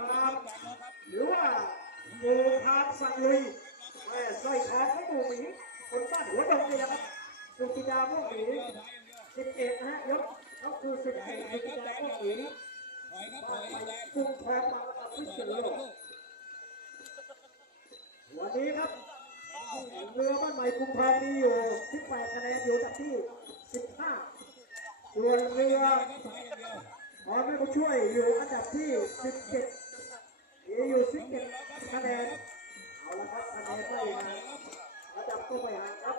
พามหรือว่าโมพามสังลุยแม่สร้อยทองของหมูหมีคนบ้านหัวดงนี่นะครับสุกิดาพวกหมีสิบเอ็ดนะฮะยกก็คือสิบเอ็ดสุกิดาพวกหมีครับถอยแรงกรุงทองมาพิษณุโลกวันนี้ครับเรือบ้านใหม่กรุงทองมีอยู่18คะแนนอยู่อันดับที่ 15ส่วนเรือ ช่วยอยู่อันดับที่ 17มีอยู่ 17คะแนน เอาละครับคะแนนไม่ห่างระดับก็ไม่ห่างครับ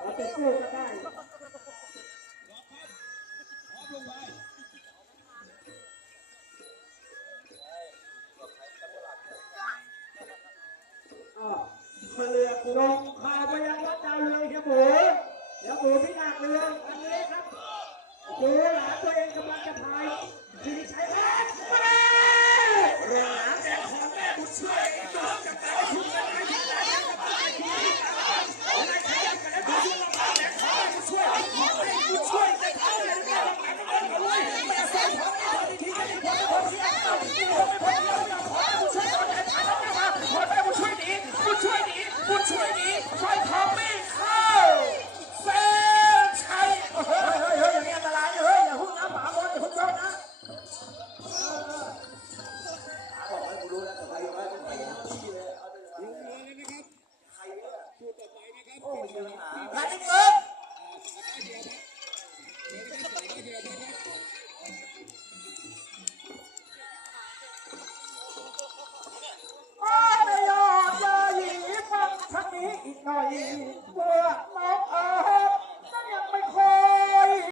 เราจะสู้กันได้พร้อลงไปอ่าเรือลง করে তোমাকে ভাই জিনিস มาวเอิร์ยอมเลยหญิงฟังทางนี้อีกหน่อยเพื่อน้อง